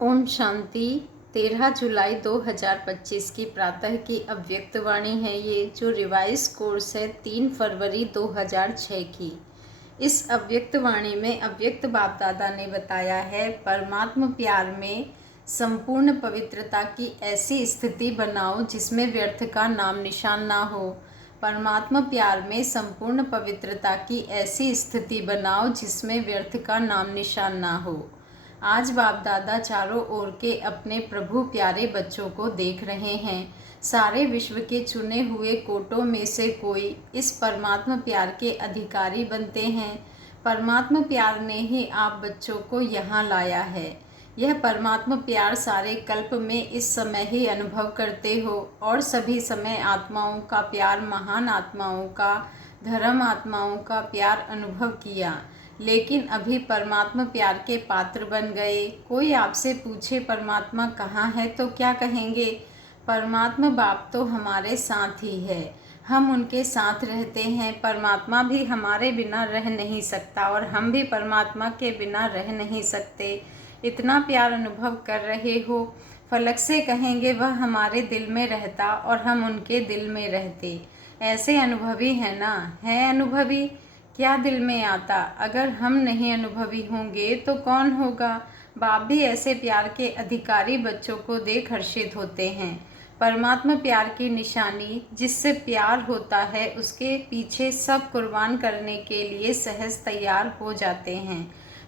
ओम शांति। 13 जुलाई 2025 की प्रातः की अव्यक्त वाणी है ये, जो रिवाइज कोर्स है 3 फरवरी 2006 की। इस अव्यक्त वाणी में अव्यक्त बाप दादा ने बताया है, परमात्म प्यार में संपूर्ण पवित्रता की ऐसी स्थिति बनाओ जिसमें व्यर्थ का नाम निशान ना हो। परमात्मा प्यार में संपूर्ण पवित्रता की ऐसी स्थिति बनाओ जिसमें व्यर्थ का नाम निशान ना हो। आज बाप दादा चारों ओर के अपने प्रभु प्यारे बच्चों को देख रहे हैं। सारे विश्व के चुने हुए कोटों में से कोई इस परमात्मा प्यार के अधिकारी बनते हैं। परमात्मा प्यार ने ही आप बच्चों को यहाँ लाया है। यह परमात्मा प्यार सारे कल्प में इस समय ही अनुभव करते हो, और सभी समय आत्माओं का प्यार, महान आत्माओं का, धर्म आत्माओं का प्यार अनुभव किया, लेकिन अभी परमात्मा प्यार के पात्र बन गए। कोई आपसे पूछे परमात्मा कहाँ है तो क्या कहेंगे? परमात्मा बाप तो हमारे साथ ही है, हम उनके साथ रहते हैं। परमात्मा भी हमारे बिना रह नहीं सकता और हम भी परमात्मा के बिना रह नहीं सकते। इतना प्यार अनुभव कर रहे हो, फलक से कहेंगे वह हमारे दिल में रहता और हम उनके दिल में रहते। ऐसे अनुभवी है ना? है अनुभवी? क्या दिल में आता? अगर हम नहीं अनुभवी होंगे तो कौन होगा? बाप भी ऐसे प्यार के अधिकारी बच्चों को देख हर्षित होते हैं। परमात्मा प्यार की निशानी, जिससे प्यार होता है, उसके पीछे सब कुर्बान करने के लिए सहज तैयार हो जाते हैं।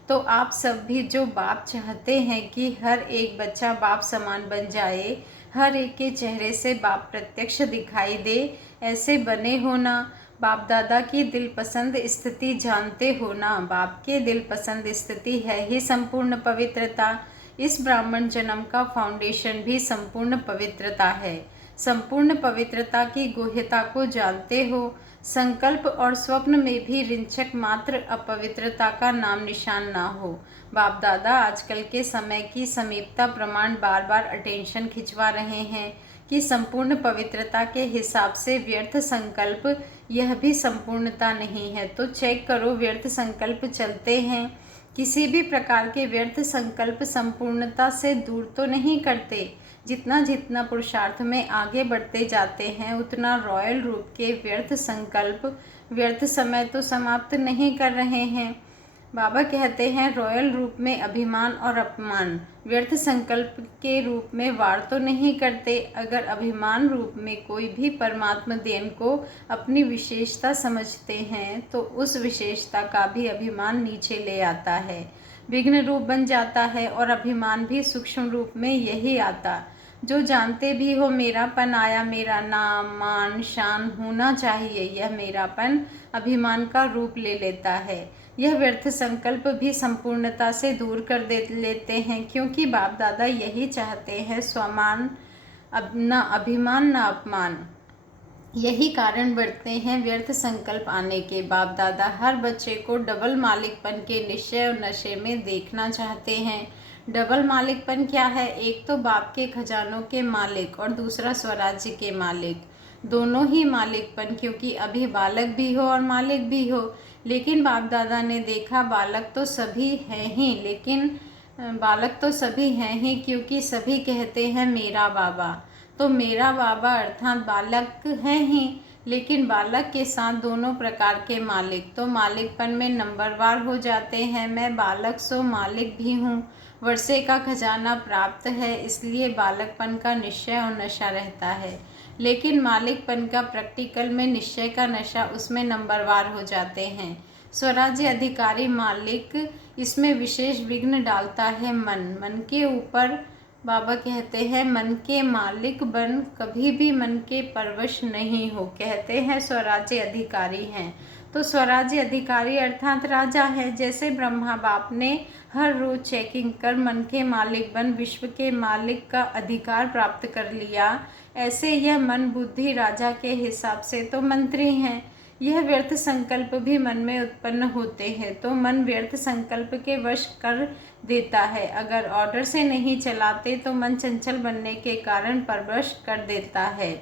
तो आप सब भी जो बाप चाहते हैं कि हर एक बच्चा बाप समान बन जाए, हर एक के चेहरे से बाप प्रत्यक्ष दिखाई दे, ऐसे बने हो ना। बाप दादा की दिल पसंद स्थिति जानते हो ना? बाप के दिल पसंद स्थिति है ही संपूर्ण पवित्रता। इस ब्राह्मण जन्म का फाउंडेशन भी संपूर्ण पवित्रता है। संपूर्ण पवित्रता की गुह्यता को जानते हो। संकल्प और स्वप्न में भी रिंचक मात्र अपवित्रता का नाम निशान ना हो। बाप दादा आजकल के समय की समीपता प्रमाण बार बार अटेंशन खिंचवा रहे हैं कि संपूर्ण पवित्रता के हिसाब से व्यर्थ संकल्प यह भी संपूर्णता नहीं है। तो चेक करो, व्यर्थ संकल्प चलते हैं। किसी भी प्रकार के व्यर्थ संकल्प संपूर्णता से दूर तो नहीं करते। जितना जितना पुरुषार्थ में आगे बढ़ते जाते हैं, उतना रॉयल रूप के व्यर्थ संकल्प, व्यर्थ समय तो समाप्त नहीं कर रहे हैं। बाबा कहते हैं, रॉयल रूप में अभिमान और अपमान, व्यर्थ संकल्प के रूप में वार तो नहीं करते। अगर अभिमान रूप में कोई भी परमात्मा देन को अपनी विशेषता समझते हैं, तो उस विशेषता का भी अभिमान नीचे ले आता है, विघ्न रूप बन जाता है। और अभिमान भी सूक्ष्म रूप में यही आता। जो जानते भी हो मेरापन आया, मेरा नाम मान शान होना चाहिए, यह मेरापन अभिमान का रूप ले लेता है। यह व्यर्थ संकल्प भी संपूर्णता से दूर कर दे लेते हैं, क्योंकि बाप दादा यही चाहते हैं, स्वमान, न अभिमान न अपमान। यही कारण बढ़ते हैं व्यर्थ संकल्प आने के। बाप दादा हर बच्चे को डबल मालिकपन के निश्चय और नशे में देखना चाहते हैं। डबल मालिकपन क्या है? एक तो बाप के खजानों के मालिक और दूसरा स्वराज्य के मालिक। दोनों ही मालिकपन, क्योंकि अभी बालक भी हो और मालिक भी हो। लेकिन बाप दादा ने देखा, बालक तो सभी हैं ही, लेकिन बालक तो सभी हैं ही, क्योंकि सभी कहते हैं मेरा बाबा। तो मेरा बाबा अर्थात बालक हैं ही, लेकिन बालक के साथ दोनों प्रकार के मालिक। तो मालिकपन में नंबरवार हो जाते हैं। मैं बालक सो मालिक भी हूँ। वर्षे का खजाना प्राप्त है, इसलिए बालकपन का निश्चय और नशा रहता है। लेकिन मालिकपन का प्रैक्टिकल में निश्चय का नशा, उसमें नंबरवार हो जाते हैं। स्वराज्य अधिकारी मालिक, इसमें विशेष विघ्न डालता है मन के ऊपर। बाबा कहते हैं, मन के मालिक बन, कभी भी मन के परवश नहीं हो। कहते हैं स्वराज्य अधिकारी हैं, तो स्वराज्य अधिकारी अर्थात राजा है। जैसे ब्रह्मा बाप ने हर रोज चेकिंग कर मन के मालिक बन विश्व के मालिक का अधिकार प्राप्त कर लिया, ऐसे यह मन बुद्धि राजा के हिसाब से तो मंत्री हैं। यह व्यर्थ संकल्प भी मन में उत्पन्न होते हैं, तो मन व्यर्थ संकल्प के वश कर देता है। अगर ऑर्डर से नहीं चलाते तो मन चंचल बनने के कारण परवश कर देता है।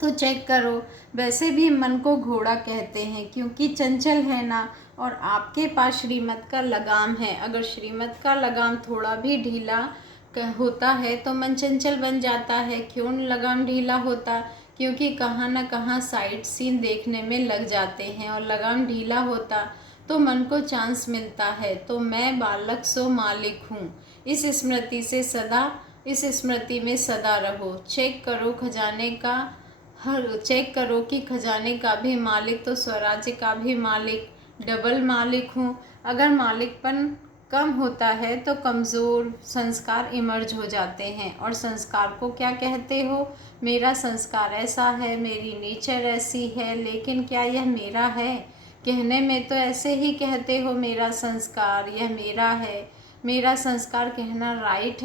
तो चेक करो, वैसे भी मन को घोड़ा कहते हैं, क्योंकि चंचल है ना। और आपके पास श्रीमत का लगाम है। अगर श्रीमत का लगाम थोड़ा भी ढीला होता है तो मन चंचल बन जाता है। क्यों लगाम ढीला होता? क्योंकि कहाँ न कहाँ साइड सीन देखने में लग जाते हैं, और लगाम ढीला होता तो मन को चांस मिलता है। तो मैं बालक सो मालिक हूँ, इस स्मृति में सदा रहो। चेक करो कि खजाने का भी मालिक तो स्वराज्य का भी मालिक, डबल मालिक हूँ। अगर मालिकपन कम होता है तो कमज़ोर संस्कार इमर्ज हो जाते हैं। और संस्कार को क्या कहते हो? मेरा संस्कार ऐसा है, मेरी नेचर ऐसी है, लेकिन क्या यह मेरा है? कहने में तो ऐसे ही कहते हो, मेरा संस्कार यह मेरा है। मेरा संस्कार कहना राइट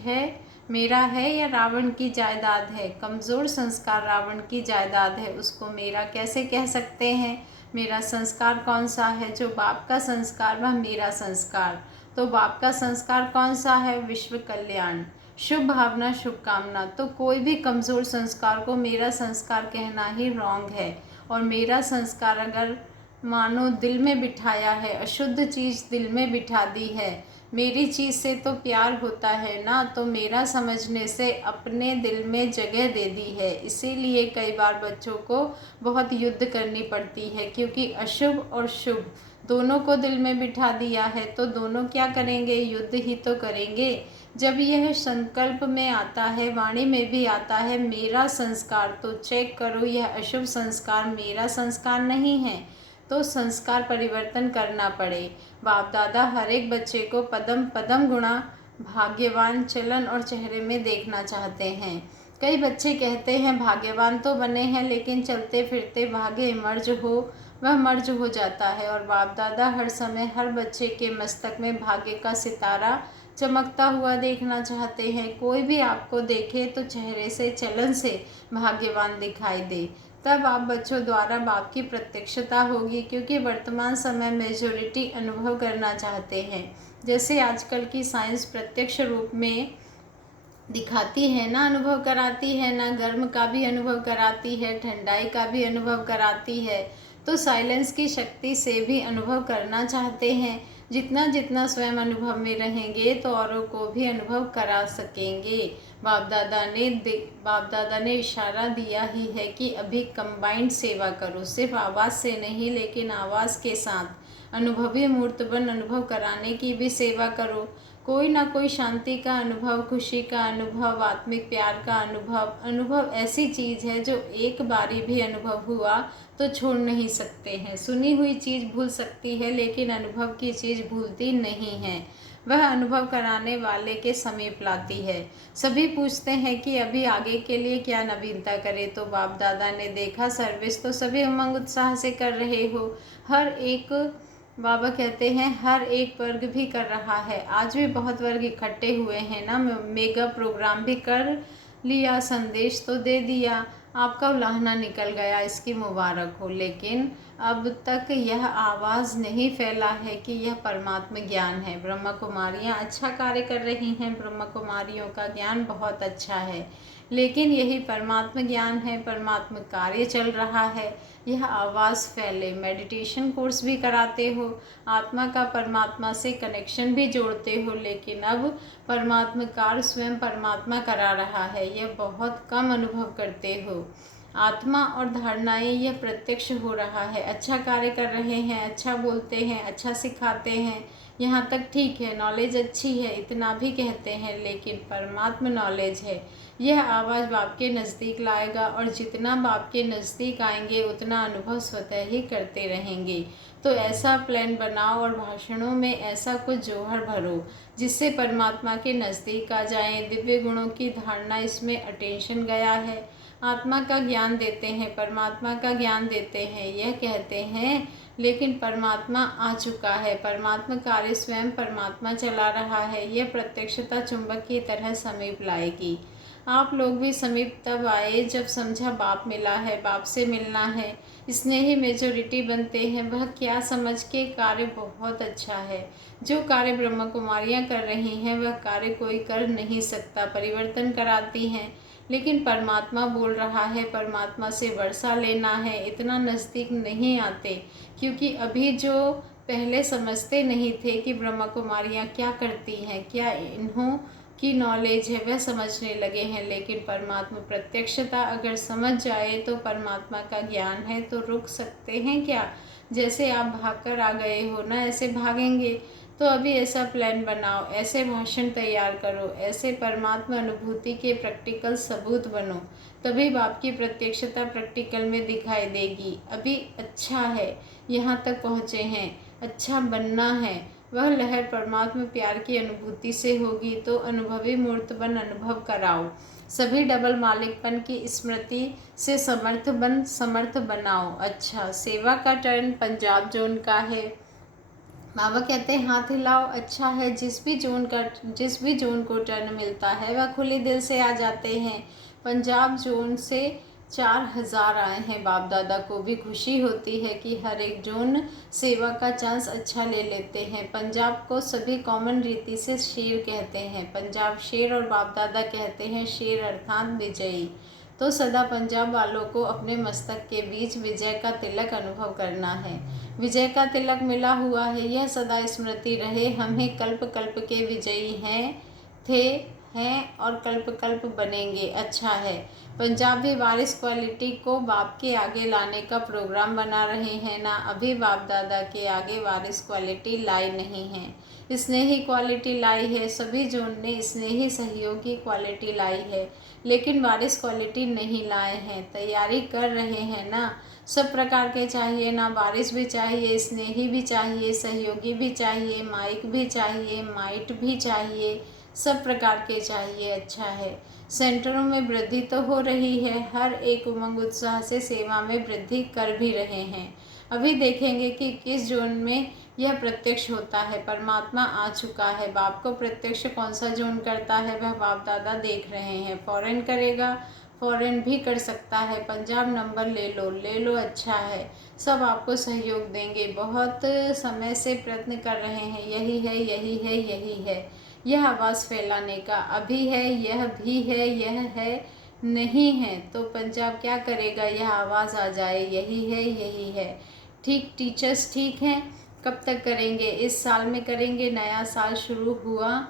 है। मेरा है या रावण की जायदाद है? कमज़ोर संस्कार रावण की जायदाद है, उसको मेरा कैसे कह सकते हैं? मेरा संस्कार कौन सा है? जो बाप का संस्कार वह मेरा संस्कार। तो बाप का संस्कार कौन सा है? विश्व कल्याण, शुभ भावना, शुभकामना। तो कोई भी कमज़ोर संस्कार को मेरा संस्कार कहना ही रॉन्ग है। और मेरा संस्कार अगर मानो दिल में बिठाया है, अशुद्ध चीज़ दिल में बिठा दी है, मेरी चीज़ से तो प्यार होता है ना, तो मेरा समझने से अपने दिल में जगह दे दी है। इसीलिए कई बार बच्चों को बहुत युद्ध करनी पड़ती है, क्योंकि अशुभ और शुभ दोनों को दिल में बिठा दिया है। तो दोनों क्या करेंगे? युद्ध ही तो करेंगे। जब यह संकल्प में आता है, वाणी में भी आता है मेरा संस्कार, तो चेक करो यह अशुभ संस्कार मेरा संस्कार नहीं है। तो संस्कार परिवर्तन करना पड़े। बाप दादा हर एक बच्चे को पदम पदम गुणा भाग्यवान चलन और चेहरे में देखना चाहते हैं। कई बच्चे कहते हैं भाग्यवान तो बने हैं, लेकिन चलते फिरते भाग्य वह मर्ज हो जाता है। और बाप दादा हर समय हर बच्चे के मस्तक में भाग्य का सितारा चमकता हुआ देखना चाहते हैं। कोई भी आपको देखे तो चेहरे से, चलन से भाग्यवान दिखाई दे, तब आप बच्चों द्वारा बाप की प्रत्यक्षता होगी। क्योंकि वर्तमान समय मेजॉरिटी अनुभव करना चाहते हैं। जैसे आजकल की साइंस प्रत्यक्ष रूप में दिखाती है ना, अनुभव कराती है ना, गर्म का भी अनुभव कराती है, ठंडाई का भी अनुभव कराती है। तो साइलेंस की शक्ति से भी अनुभव करना चाहते हैं। जितना जितना स्वयं अनुभव में रहेंगे तो औरों को भी अनुभव करा सकेंगे। बाप दादा ने इशारा दिया ही है कि अभी कंबाइंड सेवा करो, सिर्फ आवाज़ से नहीं लेकिन आवाज़ के साथ अनुभवी मूर्तबन अनुभव कराने की भी सेवा करो। कोई ना कोई शांति का अनुभव, खुशी का अनुभव, आत्मिक प्यार का अनुभव ऐसी चीज़ है जो एक बारी भी अनुभव हुआ तो छोड़ नहीं सकते हैं। सुनी हुई चीज़ भूल सकती है, लेकिन अनुभव की चीज़ भूलती नहीं है। वह अनुभव कराने वाले के समीप लाती है। सभी पूछते हैं कि अभी आगे के लिए क्या नवीनता करें, तो बाप दादा ने देखा सर्विस तो सभी उमंग उत्साह से कर रहे हो। बाबा कहते हैं हर एक वर्ग भी कर रहा है। आज भी बहुत वर्ग इकट्ठे हुए हैं ना, मेगा प्रोग्राम भी कर लिया, संदेश तो दे दिया, आपका उलाहना निकल गया, इसकी मुबारक हो। लेकिन अब तक यह आवाज़ नहीं फैला है कि यह परमात्मा ज्ञान है। ब्रह्मा कुमारियाँ अच्छा कार्य कर रही हैं, ब्रह्मा कुमारियों का ज्ञान बहुत अच्छा है, लेकिन यही परमात्मा ज्ञान है, परमात्मा कार्य चल रहा है। यह आवाज़ फैले। मेडिटेशन कोर्स भी कराते हो, आत्मा का परमात्मा से कनेक्शन भी जोड़ते हो, लेकिन अब परमात्मा कार्य स्वयं परमात्मा करा रहा है, यह बहुत कम अनुभव करते हो। आत्मा और धारणाएं यह प्रत्यक्ष हो रहा है। अच्छा कार्य कर रहे हैं, अच्छा बोलते हैं, अच्छा सिखाते हैं, यहाँ तक ठीक है, नॉलेज अच्छी है, इतना भी कहते हैं, लेकिन परमात्मा नॉलेज है। यह आवाज़ बाप के नज़दीक लाएगा, और जितना बाप के नज़दीक आएंगे उतना अनुभव स्वतः ही करते रहेंगे। तो ऐसा प्लान बनाओ और भाषणों में ऐसा कुछ जौहर भरो जिससे परमात्मा के नज़दीक आ जाएं। दिव्य गुणों की धारणा इसमें अटेंशन गया है। आत्मा का ज्ञान देते हैं, परमात्मा का ज्ञान देते हैं, यह कहते हैं, लेकिन परमात्मा आ चुका है, परमात्मा कार्य स्वयं परमात्मा चला रहा है। यह प्रत्यक्षता चुंबक की तरह समीप लाएगी। आप लोग भी समीप तब आए जब समझा बाप मिला है, बाप से मिलना है, स्नेही मेजॉरिटी बनते हैं। वह क्या समझ के कार्य बहुत अच्छा है। जो कार्य ब्रह्मा कुमारियाँ कर रही हैं वह कार्य कोई कर नहीं सकता। परिवर्तन कराती हैं, लेकिन परमात्मा बोल रहा है, परमात्मा से वर्षा लेना है, इतना नज़दीक नहीं आते, क्योंकि अभी जो पहले समझते नहीं थे कि ब्रह्मा कुमारियाँ क्या करती हैं, क्या इन्हों की नॉलेज है, वह समझने लगे हैं। लेकिन परमात्मा प्रत्यक्षता अगर समझ जाए तो परमात्मा का ज्ञान है, तो रुक सकते हैं क्या? जैसे आप भागकर आ गए हो ना, ऐसे भागेंगे? तो अभी ऐसा प्लान बनाओ, ऐसे भाषण तैयार करो, ऐसे परमात्मा अनुभूति के प्रैक्टिकल सबूत बनो, तभी बाप की प्रत्यक्षता प्रैक्टिकल में दिखाई देगी। अभी अच्छा है, यहाँ तक पहुँचे हैं, अच्छा बनना है। वह लहर परमात्मा प्यार की अनुभूति से होगी, तो अनुभवी मूर्त बन अनुभव कराओ। सभी डबल मालिकपन की स्मृति से समर्थ बनाओ। अच्छा, सेवा का टर्न पंजाब जोन का है। बाबा कहते हैं हाथ हिलाओ। अच्छा है, जिस भी जोन को टर्न मिलता है वह खुले दिल से आ जाते हैं। पंजाब जोन से 4000 आए हैं। बाप दादा को भी खुशी होती है कि हर एक जोन सेवा का चांस अच्छा ले लेते हैं। पंजाब को सभी कॉमन रीति से शेर कहते हैं। पंजाब शेर और बाप दादा कहते हैं शेर अर्थात विजयी। तो सदा पंजाब वालों को अपने मस्तक के बीच विजय का तिलक अनुभव करना है। विजय का तिलक मिला हुआ है, यह सदा स्मृति रहे। हम ही कल्प कल्प के विजयी हैं और कल्प कल्प बनेंगे। अच्छा है, पंजाब भी वारिस क्वालिटी को बाप के आगे लाने का प्रोग्राम बना रहे हैं ना। अभी बाप दादा के आगे वारिस क्वालिटी लाई नहीं है, स्नेही क्वालिटी लाई है। सभी जोन ने स्नेही सहयोगी क्वालिटी लाई है, लेकिन वारिस क्वालिटी नहीं लाए हैं। तैयारी कर रहे हैं ना। सब प्रकार के चाहिए ना, वारिस भी चाहिए, स्नेही भी चाहिए, सहयोगी भी चाहिए, माइक भी चाहिए, माइट भी चाहिए, सब प्रकार के चाहिए। अच्छा है, सेंटरों में वृद्धि तो हो रही है, हर एक उमंग उत्साह से सेवा में वृद्धि कर भी रहे हैं। अभी देखेंगे कि किस जोन में यह प्रत्यक्ष होता है। परमात्मा आ चुका है। बाप को प्रत्यक्ष कौन सा जोन करता है, वह बाप दादा देख रहे हैं। फॉरेन करेगा, फॉरेन भी कर सकता है। पंजाब नंबर ले लो। अच्छा है, सब आपको सहयोग देंगे। बहुत समय से प्रयत्न कर रहे हैं, यही है यही है यही है, यह आवाज़ फैलाने का। अभी है, यह भी है, यह है नहीं है तो पंजाब क्या करेगा? यह आवाज़ आ जाए, यही है यही है। ठीक, टीचर्स ठीक हैं, कब तक करेंगे? इस साल में करेंगे, नया साल शुरू हुआ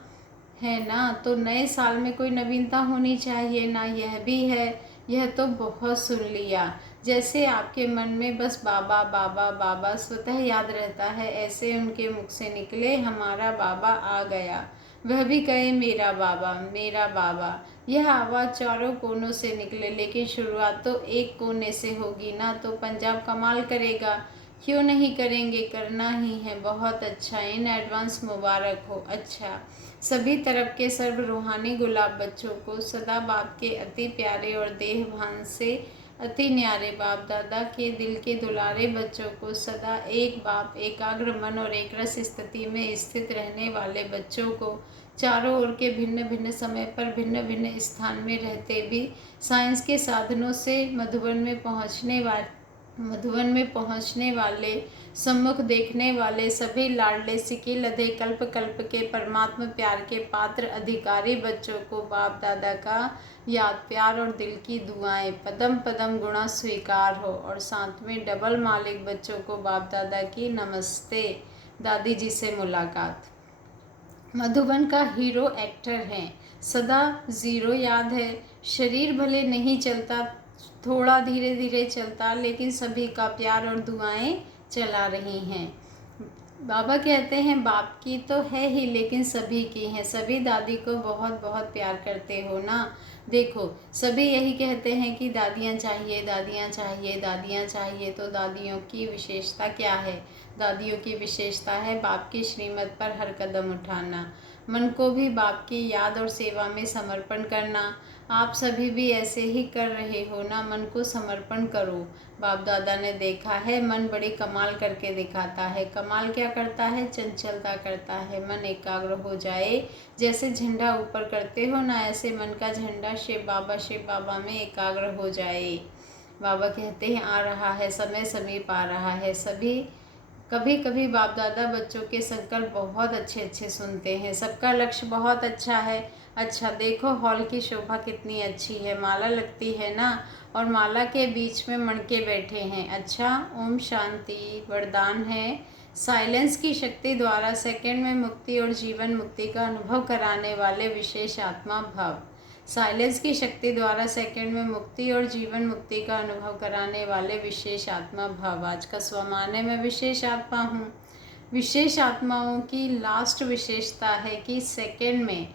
है ना, तो नए साल में कोई नवीनता होनी चाहिए ना। यह भी है, यह तो बहुत सुन लिया। जैसे आपके मन में बस बाबा बाबा बाबा स्वतः याद रहता है, ऐसे उनके मुख से निकले हमारा बाबा आ गया। वह भी कहे मेरा बाबा मेरा बाबा। यह आवाज़ चारों कोनों से निकले, लेकिन शुरुआत तो एक कोने से होगी ना। तो पंजाब कमाल करेगा, क्यों नहीं करेंगे? करना ही है। बहुत अच्छा, इन एडवांस मुबारक हो। अच्छा, सभी तरफ के सर्व रूहानी गुलाब बच्चों को सदा बाप के अति प्यारे और देह भान से अति न्यारे बाप दादा के दिल के दुलारे बच्चों को सदा एक बाप, एकाग्र मन और एक रस स्थिति में स्थित रहने वाले बच्चों को चारों ओर के भिन्न भिन्न समय पर भिन्न भिन्न स्थान में रहते भी साइंस के साधनों से मधुबन में पहुंचने वाले, सम्मुख देखने वाले सभी लाडले सिकी लधे कल्प कल्प के परमात्मा प्यार के पात्र अधिकारी बच्चों को बाप दादा का याद, प्यार और दिल की दुआएं पदम पदम गुणा स्वीकार हो। और साथ में डबल मालिक बच्चों को बाप दादा की नमस्ते। दादी जी से मुलाकात। मधुबन का हीरो एक्टर है, सदा ज़ीरो याद है। शरीर भले नहीं चलता, थोड़ा धीरे धीरे चलता, लेकिन सभी का प्यार और दुआएं चला रही हैं। बाबा कहते हैं बाप की तो है ही, लेकिन सभी की हैं। सभी दादी को बहुत बहुत प्यार करते हो ना। देखो, सभी यही कहते हैं कि दादियाँ चाहिए दादियाँ चाहिए दादियाँ चाहिए। तो दादियों की विशेषता क्या है? दादियों की विशेषता है बाप की श्रीमत पर हर कदम उठाना, मन को भी बाप की याद और सेवा में समर्पण करना। आप सभी भी ऐसे ही कर रहे हो ना, मन को समर्पण करो। बाप दादा ने देखा है, मन बड़ी कमाल करके दिखाता है। कमाल क्या करता है? चंचलता करता है। मन एकाग्र हो जाए, जैसे झंडा ऊपर करते हो ना, ऐसे मन का झंडा शिव बाबा में एकाग्र हो जाए। बाबा कहते हैं आ रहा है समय, समीप आ रहा है। कभी कभी बाप दादा बच्चों के संकल्प बहुत अच्छे अच्छे सुनते हैं। सबका लक्ष्य बहुत अच्छा है, अच्छा देखो हॉल की शोभा कितनी अच्छी है, माला लगती है ना, और माला के बीच में मणके बैठे हैं। अच्छा, ओम शांति वरदान है। साइलेंस की शक्ति द्वारा सेकंड में मुक्ति और जीवन मुक्ति का अनुभव कराने वाले विशेष आत्मा भव। साइलेंस की शक्ति द्वारा सेकंड में मुक्ति और जीवन मुक्ति का अनुभव कराने वाले विशेष आत्मा भव। आज का स्वमान है, मैं विशेष आत्मा हूँ। विशेष आत्माओं की लास्ट विशेषता है कि सेकंड में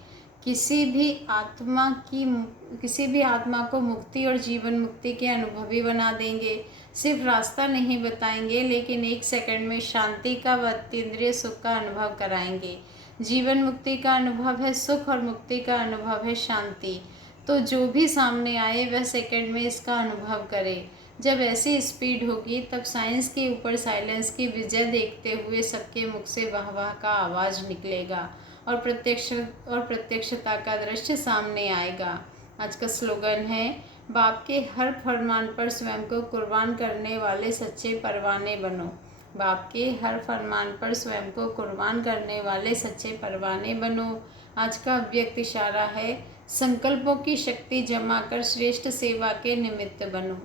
किसी भी आत्मा को मुक्ति और जीवन मुक्ति के अनुभवी बना देंगे। सिर्फ रास्ता नहीं बताएंगे, लेकिन एक सेकंड में शांति का व अतीन्द्रिय सुख का अनुभव कराएंगे। जीवन मुक्ति का अनुभव है सुख और मुक्ति का अनुभव है शांति। तो जो भी सामने आए वह सेकंड में इसका अनुभव करे। जब ऐसी स्पीड होगी तब साइंस के ऊपर साइलेंस की विजय देखते हुए सबके मुख से वाह वाह का आवाज़ निकलेगा और प्रत्यक्षता का दृश्य सामने आएगा। आज का स्लोगन है, बाप के हर फरमान पर स्वयं को कुर्बान करने वाले सच्चे परवाने बनो। बाप के हर फरमान पर स्वयं को कुर्बान करने वाले सच्चे परवाने बनो। आज का अव्यक्त इशारा है, संकल्पों की शक्ति जमा कर श्रेष्ठ सेवा के निमित्त बनो।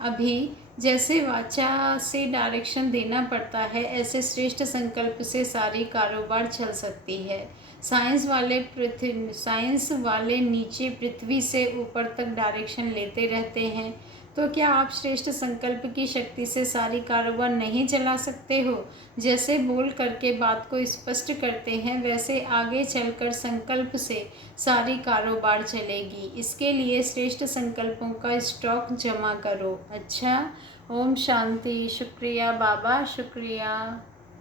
अभी जैसे वाचा से डायरेक्शन देना पड़ता है, ऐसे श्रेष्ठ संकल्प से सारी कारोबार चल सकती है। साइंस वाले नीचे पृथ्वी से ऊपर तक डायरेक्शन लेते रहते हैं, तो क्या आप श्रेष्ठ संकल्प की शक्ति से सारी कारोबार नहीं चला सकते हो? जैसे बोल करके बात को स्पष्ट करते हैं, वैसे आगे चलकर संकल्प से सारी कारोबार चलेगी। इसके लिए श्रेष्ठ संकल्पों का स्टॉक जमा करो। अच्छा, ओम शांति। शुक्रिया बाबा, शुक्रिया।